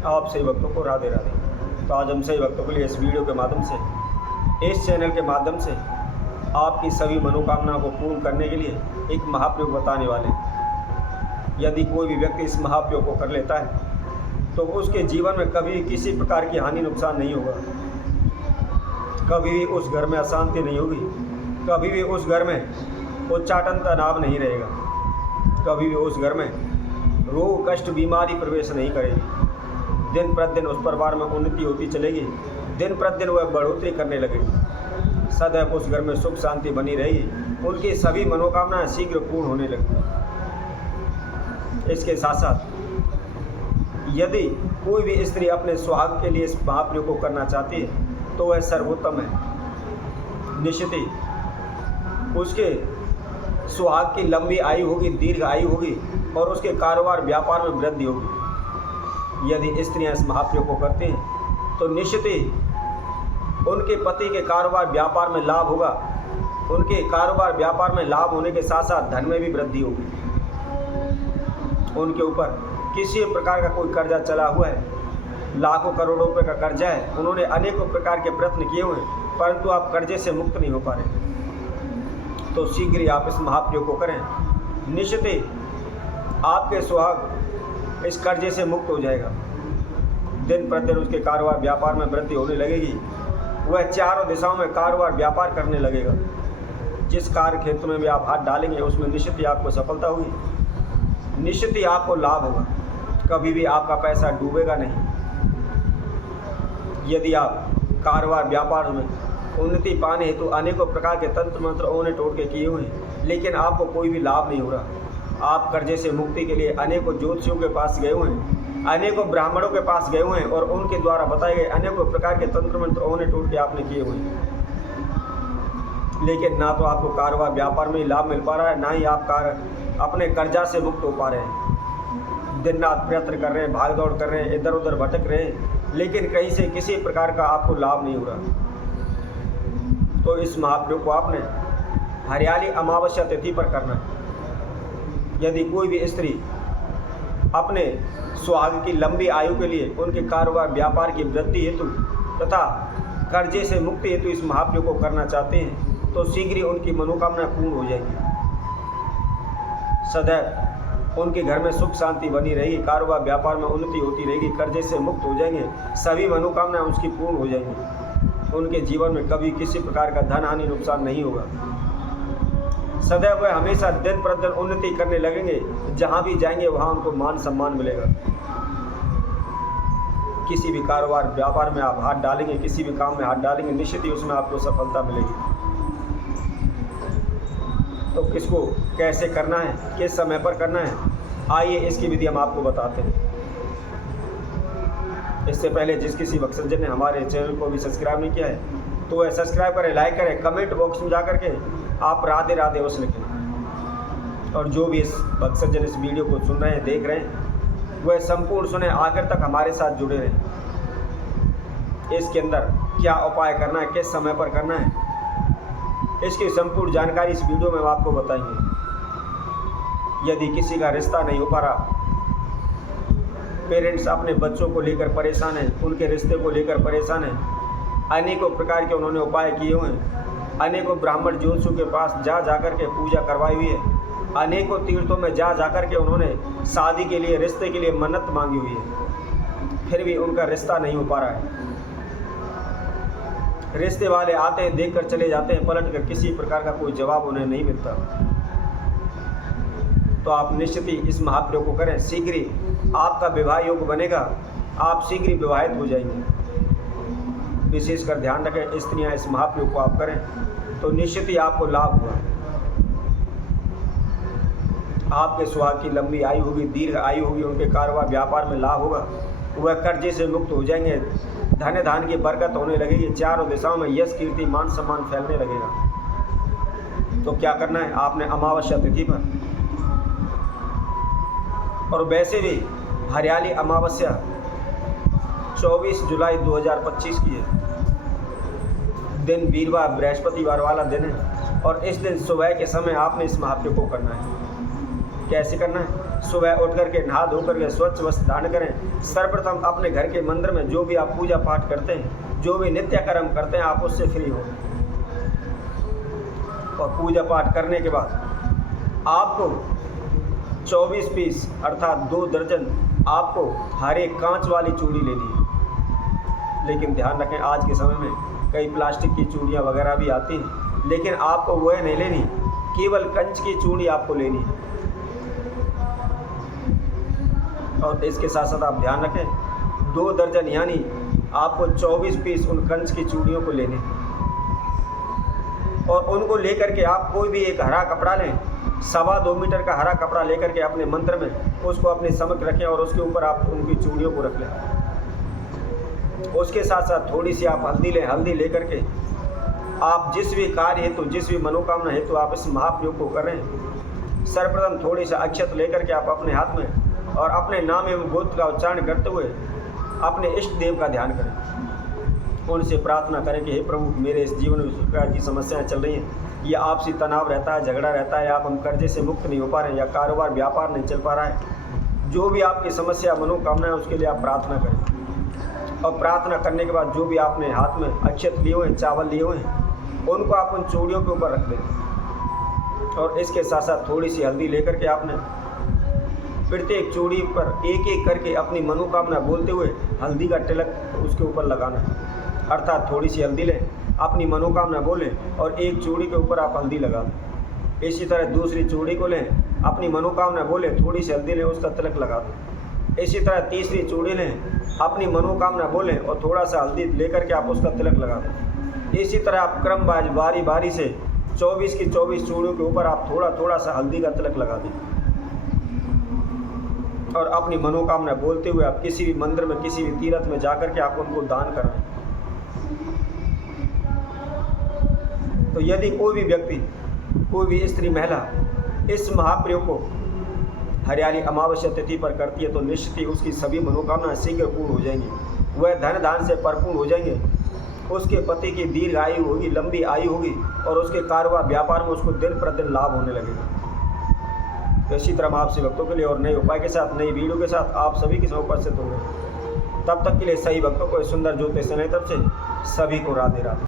आप सही भक्तों को राधे राधे। तो आज हम सही भक्तों के लिए इस वीडियो के माध्यम से, इस चैनल के माध्यम से आपकी सभी मनोकामनाओं को पूर्ण करने के लिए एक महाप्रयोग बताने वाले हैं। यदि कोई भी व्यक्ति इस महाप्रयोग को कर लेता है तो उसके जीवन में कभी किसी प्रकार की हानि नुकसान नहीं होगा, कभी भी उस घर में अशांति नहीं होगी, कभी भी उस घर में उच्चाटन तनाव नहीं रहेगा, कभी भी उस घर में रोग कष्ट बीमारी प्रवेश नहीं करेगी। दिन प्रतिदिन उस परिवार में उन्नति होती चलेगी, दिन प्रतिदिन वह बढ़ोतरी करने लगेगी, सदैव उस घर में सुख शांति बनी रहेगी, उनकी सभी मनोकामनाएं शीघ्र पूर्ण होने लगेंगी। इसके साथ साथ यदि कोई भी स्त्री अपने सुहाग के लिए इस महाप्रयोग को करना चाहती है तो वह सर्वोत्तम है। निश्चित ही उसके सुहाग की लंबी आयु होगी, दीर्घ आयु होगी और उसके कारोबार व्यापार में वृद्धि होगी। यदि स्त्रियां इस महाप्रयोग को करती हैं तो निश्चित ही उनके पति के कारोबार व्यापार में लाभ होगा, उनके कारोबार व्यापार में लाभ होने के साथ साथ धन में भी वृद्धि होगी। उनके ऊपर किसी प्रकार का कोई कर्जा चला हुआ है, लाखों करोड़ों रुपए का कर्जा है, उन्होंने अनेकों प्रकार के प्रयत्न किए हुए हैं परंतु आप कर्जे से मुक्त नहीं हो पा रहे, तो शीघ्र ही आप इस महाप्रयोग को करें। निश्चित ही आपके सुहाग इस कर्जे से मुक्त हो जाएगा, दिन प्रतिदिन उसके कारोबार व्यापार में वृद्धि होने लगेगी, वह चारों दिशाओं में कारोबार व्यापार करने लगेगा। जिस कार्य क्षेत्र में भी आप हाथ डालेंगे उसमें निश्चित ही आपको सफलता होगी, निश्चित ही आपको लाभ होगा, कभी भी आपका पैसा डूबेगा नहीं। यदि आप कारोबार व्यापार में उन्नति पाने हेतु अनेकों प्रकार के तंत्र मंत्र ओने टोटके किए हुए हैं लेकिन आपको कोई भी लाभ नहीं हो रहा, आप कर्जे से मुक्ति के लिए अनेकों ज्योतिषियों के पास गए हुए हैं, अनेकों ब्राह्मणों के पास गए हुए हैं और उनके द्वारा बताए गए अनेकों प्रकार के तंत्र मंत्र ओने टोटके आपने किए हुए हैं, लेकिन ना तो आपको कारोबार व्यापार में लाभ मिल पा रहा है, ना ही आप अपने कर्जा से मुक्त हो पा रहे हैं। दिन रात प्रयत्न कर रहे हैं, भाग दौड़ कर रहे हैं, इधर उधर भटक रहे हैं, लेकिन कहीं से किसी प्रकार का आपको लाभ नहीं हो रहा। तो इस महाप्रयोग को आपने हरियाली अमावस्या तिथि पर करना है। यदि कोई भी स्त्री अपने सुहाग की लंबी आयु के लिए, उनके कारोबार व्यापार की वृद्धि हेतु तथा कर्जे से मुक्ति हेतु इस महाप्रयोग को करना चाहते हैं तो शीघ्र ही उनकी मनोकामना पूर्ण हो जाएगी, सदैव उनके घर में सुख शांति बनी रहेगी, कारोबार व्यापार में उन्नति होती रहेगी, कर्जे से मुक्त हो जाएंगे, सभी मनोकामनाएं उसकी पूर्ण हो जाएंगी, उनके जीवन में कभी किसी प्रकार का धन हानि नुकसान नहीं होगा, सदैव वह हमेशा दिन प्रतिदिन उन्नति करने लगेंगे, जहां भी जाएंगे वहां उनको मान सम्मान मिलेगा। किसी भी कारोबार व्यापार में आप हाथ डालेंगे, किसी भी काम में हाथ डालेंगे, निश्चित ही उसमें आपको सफलता मिलेगी। तो किसको कैसे करना है, किस समय पर करना है, आइए इसकी विधि हम आपको बताते हैं। इससे पहले जिस किसी भक्तजन ने हमारे चैनल को भी सब्सक्राइब नहीं किया है तो वह सब्सक्राइब करें, लाइक करें, कमेंट बॉक्स में जा करके आप राधे राधे अवश्य लिखें। और जो भी इस भक्तजन इस वीडियो को सुन रहे हैं, देख रहे हैं, वह संपूर्ण सुने, आखिर तक हमारे साथ जुड़े रहें। इसके अंदर क्या उपाय करना है, किस समय पर करना है, इसकी संपूर्ण जानकारी इस वीडियो में हम आपको बताएंगे। यदि किसी का रिश्ता नहीं हो पा रहा, पेरेंट्स अपने बच्चों को लेकर परेशान हैं, उनके रिश्ते को लेकर परेशान हैं, अनेकों प्रकार के उन्होंने उपाय किए हुए हैं, अनेकों ब्राह्मण ज्योतिषियों के पास जा जाकर के पूजा करवाई हुई है, अनेकों तीर्थों में जा जाकर के उन्होंने शादी के लिए, रिश्ते के लिए मन्नत मांगी हुई है, फिर भी उनका रिश्ता नहीं हो पा रहा है। रिश्ते वाले आते हैं, देख कर चले जाते हैं, पलट कर किसी प्रकार का कोई जवाब उन्हें नहीं मिलता। तो आप निश्चित ही इस महाप्रयोग को करें, शीघ्र ही आपका विवाह योग बनेगा, आप शीघ्र ही विवाहित हो जाएंगे। विशेषकर ध्यान रखें, स्त्रियां इस महाप्रयोग को आप करें तो निश्चित ही आपको लाभ होगा, आपके सुहाग की लंबी आयु होगी, दीर्घ आयु होगी, उनके कारोबार व्यापार में लाभ होगा, वह कर्जे से मुक्त हो जाएंगे, धन धान की बरकत होने लगेगी, चारों दिशाओं में यश कीर्ति मान सम्मान फैलने लगेगा। तो क्या करना है, आपने अमावस्या तिथि पर, और वैसे भी हरियाली अमावस्या 24 जुलाई 2025 की है, दिन वीरवार बृहस्पतिवार वाला दिन है और इस दिन सुबह के समय आपने इस महाप्रयोग को करना है। कैसे करना है, सुबह उठ करके नहा धो करके स्वच्छ वस्त्र धारण करें। सर्वप्रथम अपने घर के मंदिर में जो भी आप पूजा पाठ करते हैं, जो भी नित्य कर्म करते हैं, आप उससे फ्री हो। और पूजा पाठ करने के बाद आपको 24 पीस अर्थात 2 दर्जन आपको हर एक कांच वाली चूड़ी लेनी है। लेकिन ध्यान रखें, आज के समय में कई प्लास्टिक की चूड़ियाँ वगैरह भी आती हैं, लेकिन आपको वह नहीं लेनी, केवल कंच की चूड़ी आपको लेनी है। और इसके साथ साथ आप ध्यान रखें, 2 दर्जन यानी आपको 24 पीस उन कंच की चूड़ियों को लेने, और उनको लेकर के आप कोई भी एक हरा कपड़ा लें, 2.25 मीटर का हरा कपड़ा लेकर के अपने मंत्र में उसको अपने समक्ष रखें और उसके ऊपर आप उनकी चूड़ियों को रख लें। उसके साथ साथ थोड़ी सी आप हल्दी लें। हल्दी लेकर के आप जिस भी कार्य हेतु, जिस भी मनोकामना हेतु आप इस महाप्रयोग को करें, सर्वप्रथम थोड़ी सी अक्षत लेकर के आप अपने हाथ में और अपने नाम एवं गोत्र का उच्चारण करते हुए अपने इष्ट देव का ध्यान करें। उनसे प्रार्थना करें कि हे प्रभु, मेरे इस जीवन में इस प्रकार की समस्याएं चल रही हैं, ये आपसी तनाव रहता है, झगड़ा रहता है, आप हम कर्जे से मुक्त नहीं हो पा रहे हैं, या कारोबार व्यापार नहीं चल पा रहा है, जो भी आपकी समस्या मनोकामना है उसके लिए आप प्रार्थना करें। और प्रार्थना करने के बाद जो भी आपने हाथ में अक्षत लिए हुए हैं, चावल लिए हुए हैं, उनको आप उन चूड़ियों के ऊपर रख दें। और इसके साथ साथ थोड़ी सी हल्दी लेकर के आपने प्रत्येक चूड़ी पर एक एक करके अपनी मनोकामना बोलते हुए हल्दी का तिलक उसके ऊपर लगाना है। अर्थात थोड़ी सी हल्दी लें, अपनी मनोकामना बोलें और एक चूड़ी के ऊपर आप हल्दी लगा दें। इसी तरह दूसरी चूड़ी को लें, अपनी मनोकामना बोलें, थोड़ी सी हल्दी लें, उसका तिलक लगा दें। इसी तरह तीसरी चूड़ी लें, अपनी मनोकामना बोलें और थोड़ा सा हल्दी लेकर के आप उसका तिलक लगा दें। इसी तरह आप क्रम बारी बारी से 24 की 24 चूड़ियों के ऊपर आप थोड़ा थोड़ा सा हल्दी का तिलक लगा दें। और अपनी मनोकामना बोलते हुए आप किसी भी मंदिर में, किसी भी तीर्थ में जाकर के आप उनको दान कराएं। तो यदि कोई भी व्यक्ति, कोई भी स्त्री, महिला इस महाप्रयोग को हरियाली अमावस्या तिथि पर करती है तो निश्चित ही उसकी सभी मनोकामनाएं शीघ्र पूर्ण हो जाएंगी। वह धन धान से परिपूर्ण हो जाएंगे, उसके पति की दीर्घ आयु होगी, लंबी आयु होगी, और उसके कारोबार व्यापार में उसको दिन प्रतिदिन लाभ होने लगेगा। तो इसी तरह हम आपसे भक्तों के लिए और नए उपाय के साथ, नई वीडियो के साथ आप सभी के साथ उपस्थित होंगे। तब तक के लिए सही भक्तों को इस सुंदर ज्योतिष तरफ से सभी को राधे राधे।